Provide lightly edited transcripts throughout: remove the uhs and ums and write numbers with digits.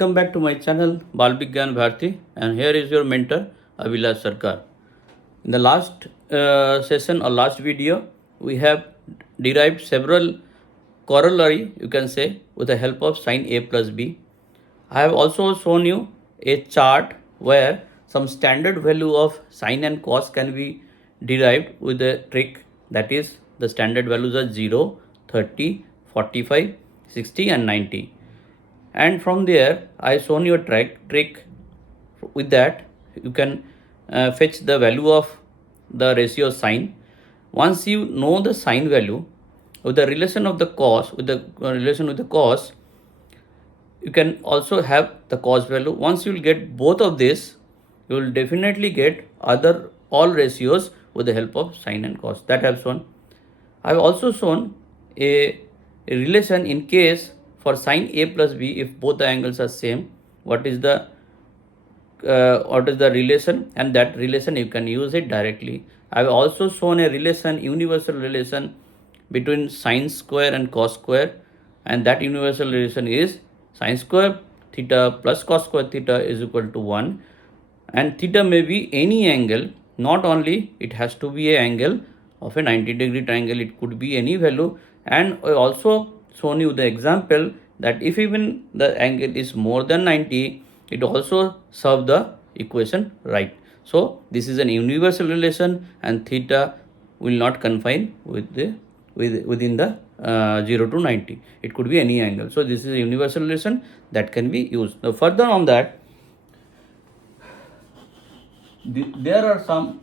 Welcome back to my channel Balbigyan Bharti, and here is your mentor Abhilash Sarkar. In the last session or last video, we have derived several corollary, you can say, with the help of sin A plus B. I have also shown you a chart where some standard value of sin and cos can be derived with a trick, that is the standard values are 0, 30, 45, 60 and 90. And from there I shown you a trick. With that you can fetch the value of the ratio sine. Once you know the sine value with the relation of the cos, with the relation with the cos, you can also have the cos value. Once you will get both of this, you will definitely get other all ratios with the help of sine and cos. That I have shown. I have also shown a relation in case for sin A plus B, if both the angles are same, what is the relation, and that relation you can use it directly. I have also shown a relation, universal relation between sine square and cos square, and that universal relation is sine square theta plus cos square theta is equal to 1, and theta may be any angle, not only it has to be an angle of a 90-degree triangle, it could be any value. And I also shown you the example that if even the angle is more than 90, it also serve the equation right. So this is an universal relation, and theta will not confine within the 0 to 90. It could be any angle. So this is a universal relation that can be used. Now further on that, there are some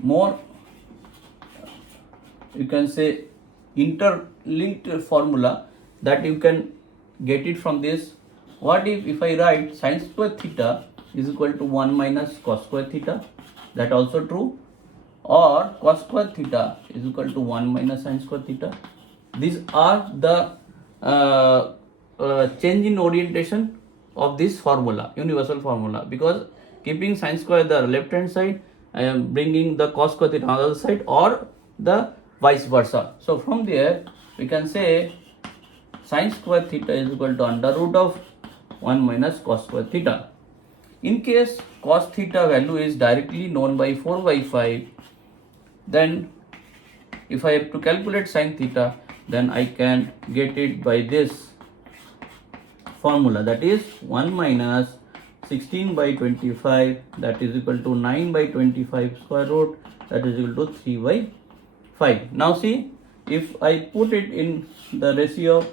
more, you can say, interlinked formula that you can get it from this. What if I write sine square theta is equal to 1 minus cos square theta? That also true. Or cos square theta is equal to 1 minus sine square theta. These are the change in orientation of this formula, universal formula, because keeping sine square the left hand side, I am bringing the cos square theta on the other side, or the vice versa. So from there we can say sine square theta is equal to under root of 1 minus cos square theta. In case cos theta value is directly known by 4 by 5, then if I have to calculate sine theta, then I can get it by this formula, that is 1 minus 16 by 25, that is equal to 9 by 25 square root, that is equal to 3 by 5. Now see, if I put it in the ratio,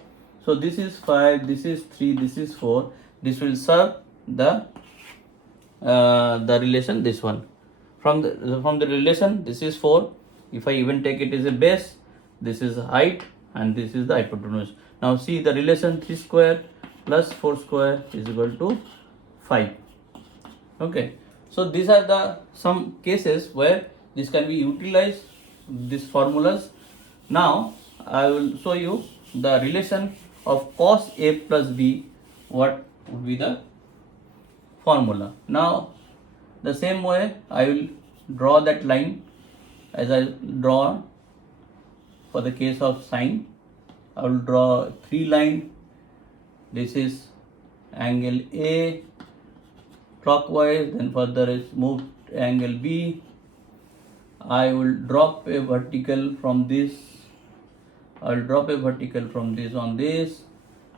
so this is 5, this is 3, this is 4, this will serve the relation, this one. From the relation, this is 4. If I even take it as a base, this is height and this is the hypotenuse. Now see the relation, 3 square plus 4 square is equal to 5. Okay, so these are the some cases where this can be utilized, these formulas. Now I will show you the relation of cos A plus B. What would be the formula? Now the same way I will draw that line as I draw for the case of sine. I will draw 3 lines. This is angle A clockwise, then further is moved angle B. I will drop a vertical from this, I will drop a vertical from this on this,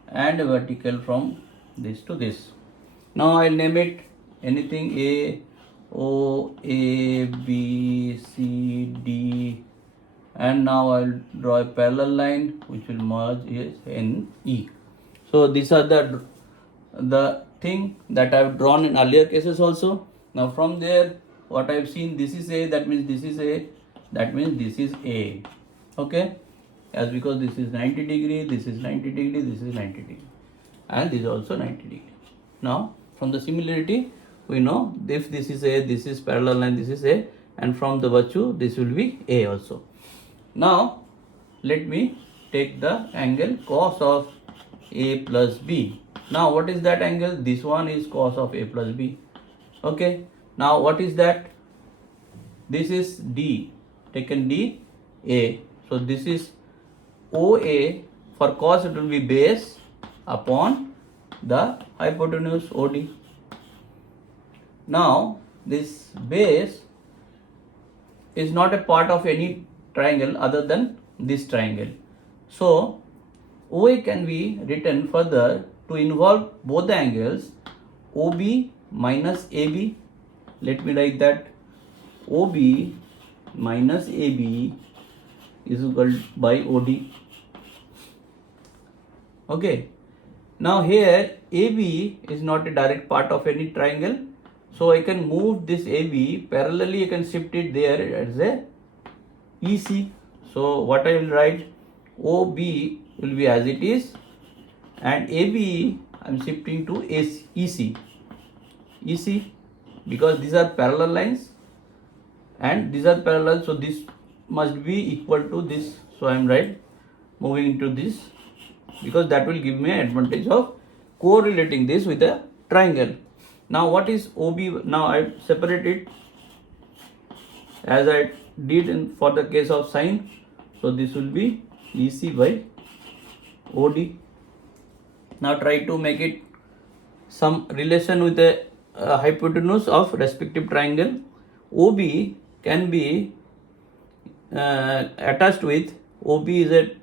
and a vertical from this to this. Now I will name it anything A, O, A, B, C, D, and now I will draw a parallel line which will merge is N, E. So these are the thing that I have drawn in earlier cases also. Now from there, what I have seen, this is A, that means this is A, that means this is A. Okay, as because this is 90 degree, this is 90 degree, this is 90 degree, and this is also 90 degree. Now from the similarity we know if this is A, this is parallel line, this is A, and from the virtue this will be A also. Now let me take the angle cos of A plus B. Now what is that angle? This one is cos of A plus B. Okay, now what is that? This is D, taken D, A. So this is OA. For cos it will be base upon the hypotenuse OD. Now this base is not a part of any triangle other than this triangle. So OA can be written further to involve both the angles OB minus AB. Let me write that OB minus AB is equal by OD. Okay. Now here AB is not a direct part of any triangle. So I can move this AB parallelly, I can shift it there as a EC. So what I will write, OB will be as it is and AB I am shifting to EC. EC because these are parallel lines and these are parallel, so this must be equal to this. So I am moving into this because that will give me an advantage of correlating this with a triangle. Now what is OB? Now I separate it as I did for the case of sine. So this will be EC by OD. Now try to make it some relation with the hypotenuse of respective triangle. OB can be attached with, OB is a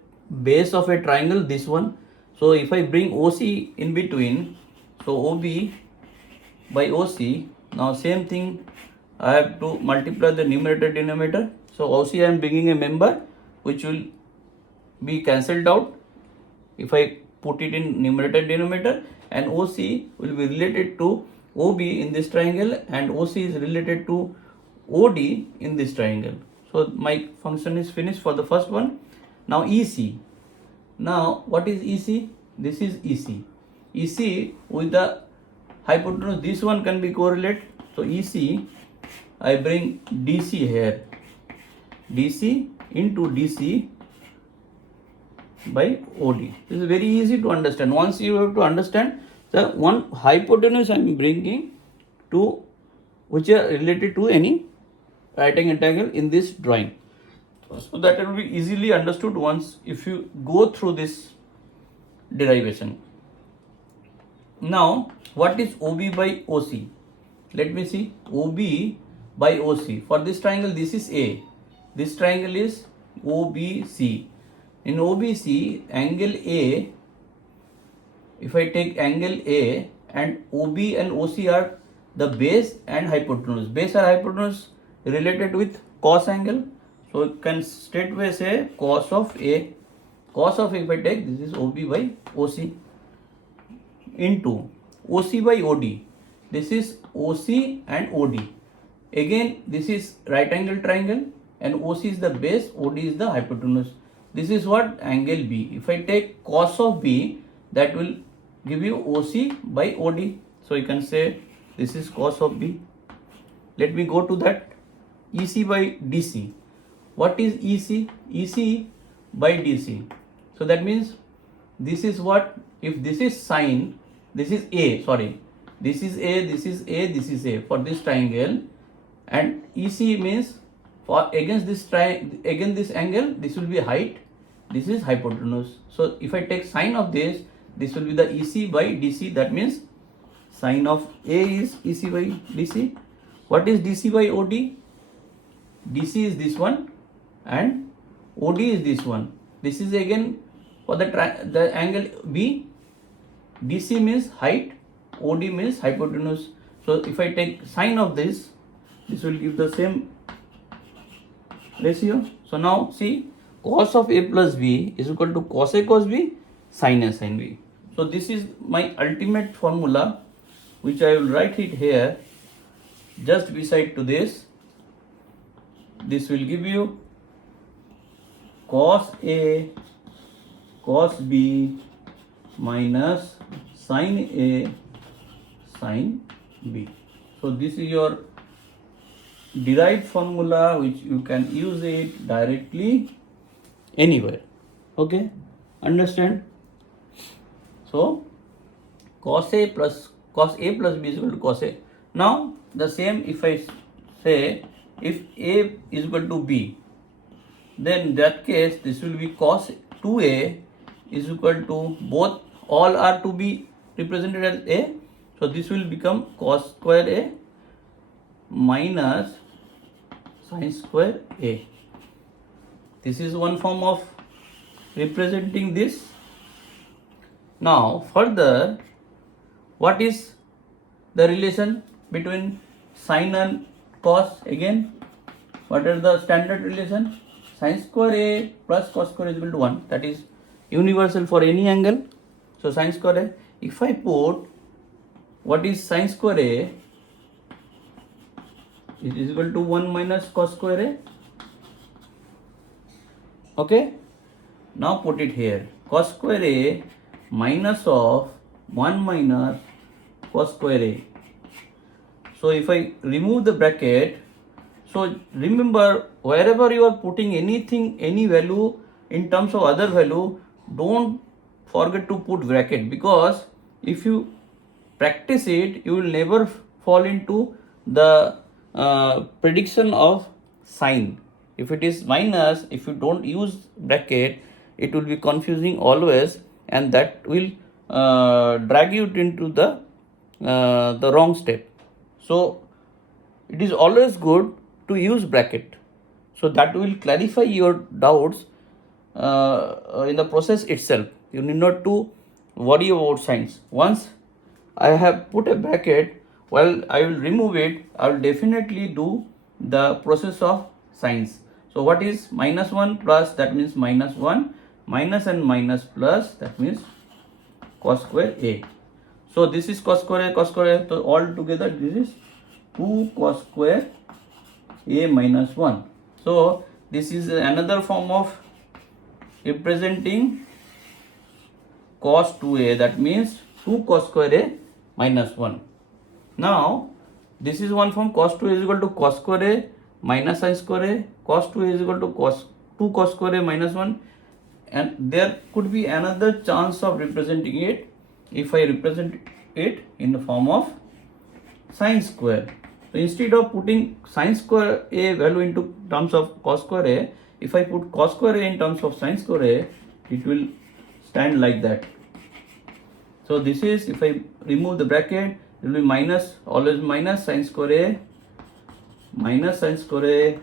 base of a triangle, this one. So if I bring OC in between, so OB by OC, now same thing, I have to multiply the numerator denominator. So OC I am bringing a member which will be cancelled out if I put it in numerator denominator, and OC will be related to OB in this triangle and OC is related to OD in this triangle. So my function is finished for the first one. Now EC. Now what is EC? This is EC. EC with the hypotenuse, this one can be correlated. So EC, I bring DC here. DC into DC by OD. This is very easy to understand. Once you have to understand the one hypotenuse I am bringing to which are related to any right angle triangle in this drawing. So that will be easily understood once if you go through this derivation. Now what is OB by OC? Let me see. OB by OC. For this triangle this is A. This triangle is OBC. In OBC, angle A, if I take angle A and OB and OC are the base and hypotenuse. Base or hypotenuse related with cos angle. So you can straightway say cos of A. Cos of A, if I take, this is OB by OC into OC by OD. This is OC and OD. Again, this is right angle triangle and OC is the base, OD is the hypotenuse. This is what angle B. If I take cos of B, that will give you OC by OD. So you can say this is cos of B. Let me go to that. EC by DC. What is EC? EC by DC. So that means this is what, if this is sine, this is A, sorry. This is A, this is A, this is A for this triangle, and EC means for against this against this angle, this will be height, this is hypotenuse. So if I take sine of this will be the EC by DC. That means sine of A is EC by DC. What is DC by OD? DC is this one and OD is this one. This is again for the angle B. DC means height, OD means hypotenuse. So if I take sine of this will give the same ratio. So now see, cos of A plus B is equal to cos A cos B, sin A sin B. So this is my ultimate formula, which I will write it here just beside to this. This will give you cos A cos B minus sin A sin B. So this is your derived formula which you can use it directly anywhere. Okay, understand? So cos A plus B is equal to cos A. Now the same, if I say if A is equal to B, then in that case this will be cos 2A is equal to both, all are to be represented as a. So this will become cos square a minus sin square a. This is one form of representing this. Now further, what is the relation between sin and cos? Again, what is the standard relation? Sin square a plus cos square is equal to 1. That is universal for any angle. So sin square a, if I put what is sin square a, it is equal to 1 minus cos square a. Okay, now put it here, cos square a minus of 1 minus cos square a. So if I remove the bracket, so remember, wherever you are putting anything, any value in terms of other value, don't forget to put bracket, because if you practice it, you will never fall into the prediction of sign. If it is minus, if you don't use bracket, it will be confusing always, and that will drag you into the wrong step. So it is always good to use bracket, so that will clarify your doubts in the process itself. You need not to worry about signs. Once I have put a bracket, while I will remove it, I will definitely do the process of signs. So what is minus 1 plus, that means minus 1, minus and minus plus, that means cos square a. So this is cos square a, so all together this is 2 cos square a minus 1. So this is another form of representing cos 2a, that means 2 cos square a minus 1. Now this is one form, cos 2a is equal to cos square a minus sin square a, cos 2a is equal to cos 2 cos square a minus 1, and there could be another chance of representing it if I represent it in the form of sin square. So instead of putting sin square a value into terms of cos square a, if I put cos square a in terms of sin square a, it will stand like that. So this is, if I remove the bracket, it will be minus, always minus sin square a minus sin square a.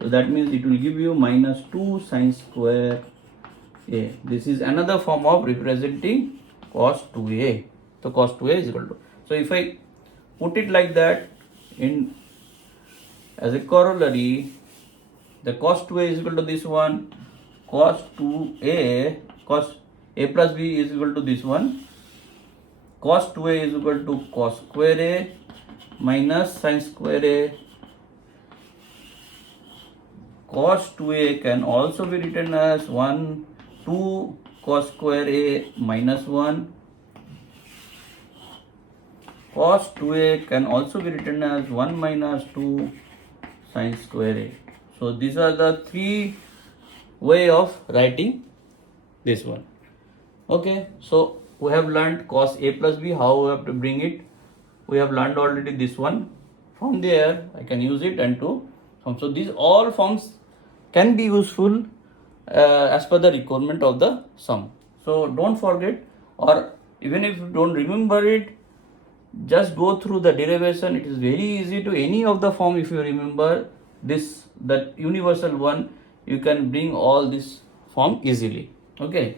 So that means it will give you minus 2 sin square a. This is another form of representing cos 2a. So cos 2a is equal to. So if I put it like that, in as a corollary, the cos 2a is equal to this one, cos 2a, cos a plus b is equal to this one, cos 2a is equal to cos square a minus sin square a. Cos 2a can also be written as 1, 2 cos square a minus 1. Cos 2a can also be written as 1 minus 2 sin square a. So these are the three way of writing this one. Okay, so we have learned cos a plus b, how we have to bring it. We have learned already this one. From there I can use it and to form. So these all forms can be useful as per the requirement of the sum. So don't forget, or even if you don't remember it, just go through the derivation. It is very easy to any of the form. If you remember this, that universal one, you can bring all this form easily. Okay,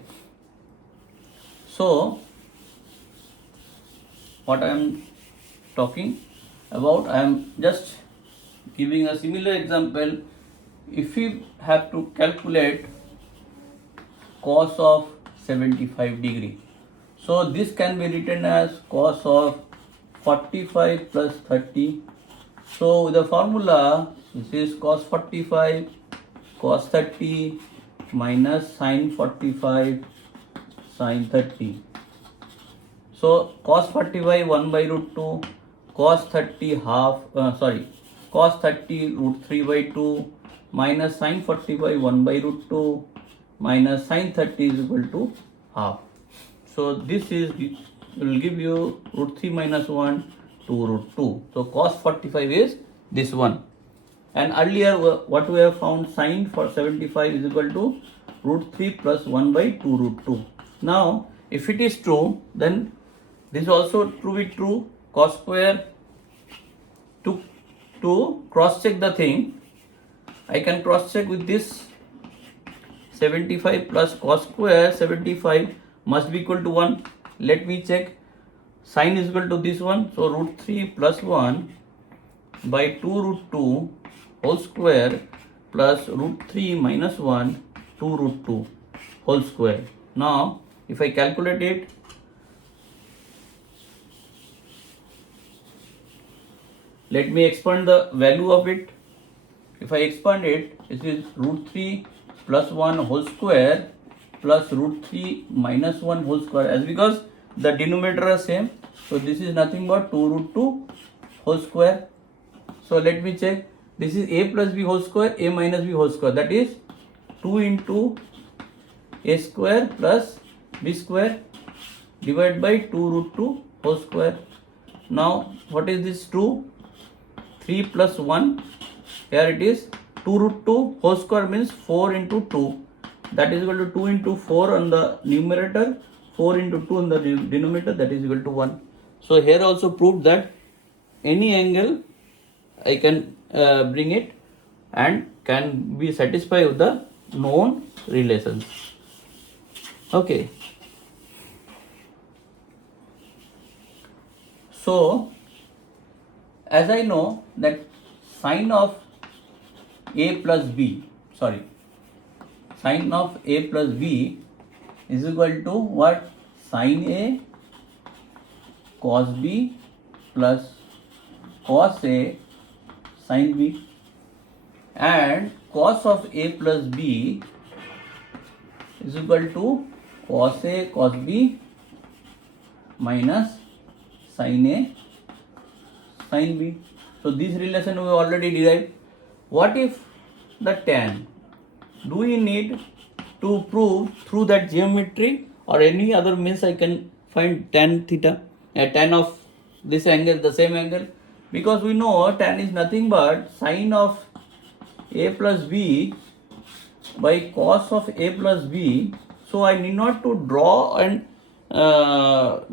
so what I am talking about, I am just giving a similar example. If we have to calculate cos of 75 degree, so this can be written as cos of 45 plus 30. So the formula, this is cos 45 cos 30 minus sin 45 sin 30. So cos 45 1 by root 2, cos 30 half, cos 30 root 3 by 2 minus sin 45 1 by root 2 minus sin 30 is equal to half. So this is will give you root 3 minus 1 to root 2. So cos 45 is this one. And earlier what we have found, sin for 75 is equal to root 3 plus 1 by 2 root 2. Now If it is true, then this also true. Cos square, to cross check the thing, I can cross check with this 75 plus cos square 75 must be equal to 1. Let me check. Sine is equal to this one, so root 3 plus 1 by 2 root 2 whole square plus root 3 minus 1 2 root 2 whole square. Now if I calculate it, let me expand the value of it. If I expand it, this is root 3 plus 1 whole square plus root 3 minus 1 whole square, as because the denominator are same, so this is nothing but 2 root 2 whole square. So let me check. This is a plus b whole square, a minus b whole square, that is 2 into a square plus b square divided by 2 root 2 whole square. Now what is this 2? 3 plus 1, here it is 2 root 2 whole square means 4 into 2, that is equal to 2 into 4 on the numerator, 4 into 2 on the denominator, that is equal to 1. So here also proved that any angle I can bring it and can be satisfied with the known relations. Okay. So as I know that sine of a plus b is equal to what? Sine a cos b plus cos a sin b, and cos of a plus b is equal to cos a cos b minus sin a sin b. So this relation we already derived. What if the tan? Do we need to prove through that geometry or any other means I can find tan theta, tan of this angle, the same angle? Because we know tan is nothing but sine of a plus b by cos of a plus b. So I need not to draw and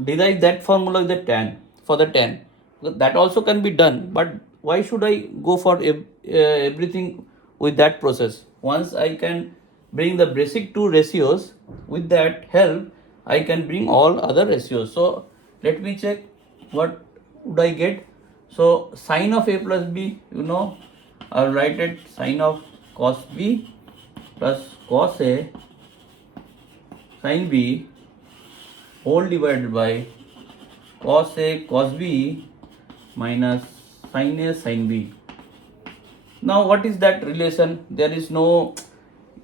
derive that formula with the tan, for the tan. That also can be done, but why should I go for everything with that process? Once I can bring the basic two ratios, with that help I can bring all other ratios. So let me check what would I get. So sine of a plus b, I'll write it sine of cos b plus cos a sin b whole divided by cos a cos b minus sin a sin b. Now what is that relation? There is no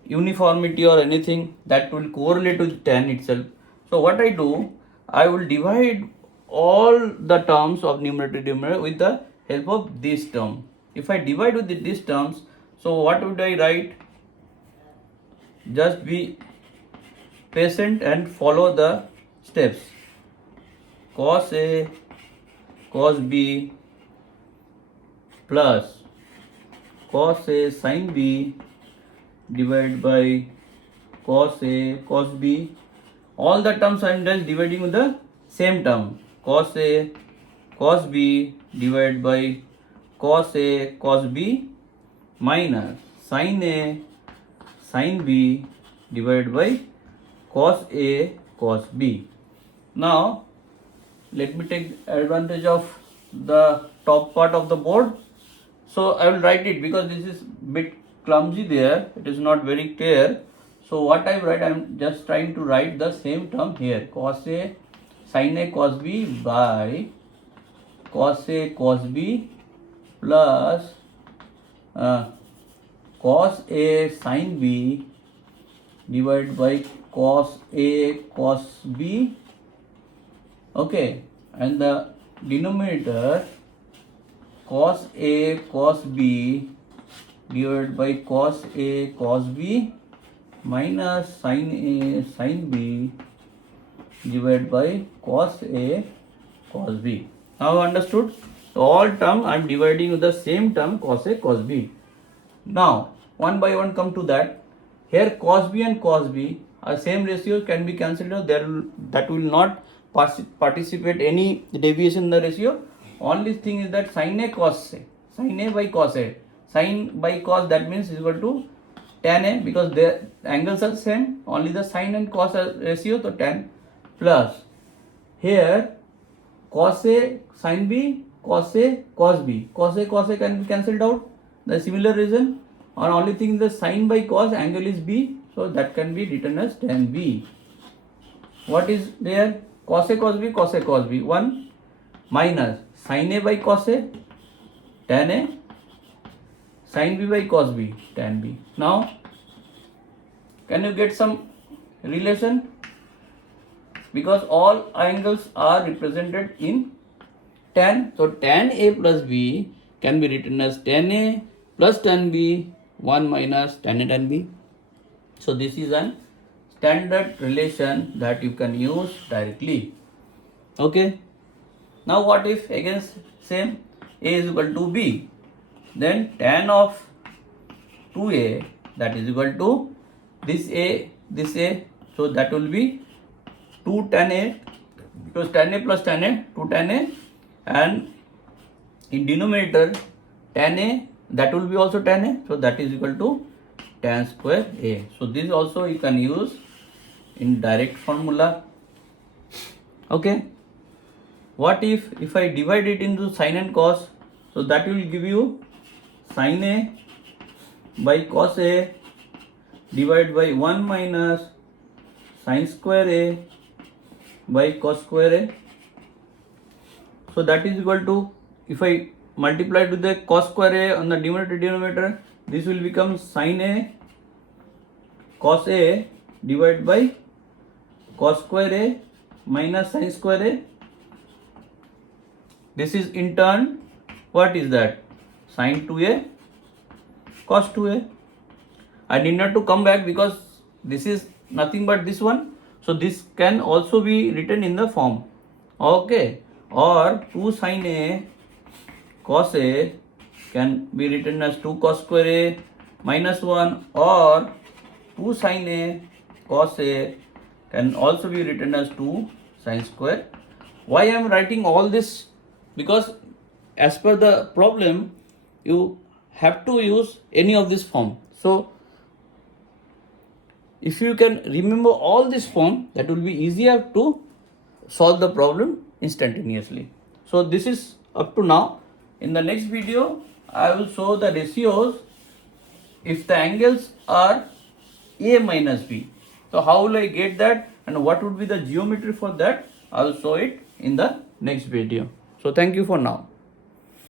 uniformity or anything that will correlate with tan itself. So what I do, I will divide all the terms of numerator with the help of this term. If I divide with these terms, so what would I write? Just be patient and follow the steps. Cos a cos b plus cos a sin b divided by cos a cos b. All the terms I am just dividing with the same term. Cos a cos b divided by cos a cos b minus sin a sin b divided by cos a cos b. Now let me take advantage of the top part of the board. So I will write it because this is bit clumsy there, it is not very clear. So what I write, I am just trying to write the same term here. Cos a sin a cos b by cos a cos b plus cos a sin b divided by cos a cos b. Okay, and the denominator cos a cos b divided by cos a cos b minus sin a sin b divided by cos a cos b. Now understood? So all term I am dividing with the same term cos a cos b. Now one by one come to that. Here cos b and cos b same ratio can be cancelled out. That will not participate any deviation in the ratio. Only thing is that sin a cos a, sin a by cos a, sin by cos, that means is equal to tan a, because the angles are same, only the sin and cos are ratio, so tan plus here cos a sin b, cos a cos b, cos a can be cancelled out, the similar reason, or only thing the sin by cos angle is b, so that can be written as tan b. What is there? Cos a cos b, cos a cos b, 1 minus sin a by cos a, tan a, sin b by cos b, tan b. Now can you get some relation? Because all angles are represented in tan, so tan a plus b can be written as tan a plus tan b, 1 minus tan a tan b. So this is an standard relation that you can use directly. Okay. Now what if again same, a is equal to b, then tan of 2a, that is equal to this a, so that will be 2 tan a, because tan a plus tan a, 2 tan a, and in denominator tan a, that will be also tan a, so that is equal to tan square a. So this also you can use in direct formula. Okay. What if I divide it into sin and cos, so that will give you sin a by cos a divided by 1 minus sin square a by cos square a. So that is equal to, if I multiply to the cos square a on the denominator, this will become sin a cos a divided by cos square a minus sin square a. This is in turn, what is that? Sin 2a cos 2a. I need not to come back because this is nothing but this one. So this can also be written in the form. Okay. Or 2 sin a cos a can be written as 2 cos square a minus 1, or 2 sin a cos a can also be written as 2 sin square. Why I am writing all this? Because as per the problem, you have to use any of this form. So if you can remember all this form, that will be easier to solve the problem instantaneously. So this is up to now. In the next video, I will show the ratios if the angles are a minus b. So how will I get that, and what would be the geometry for that? I will show it in the next video. So thank you for now.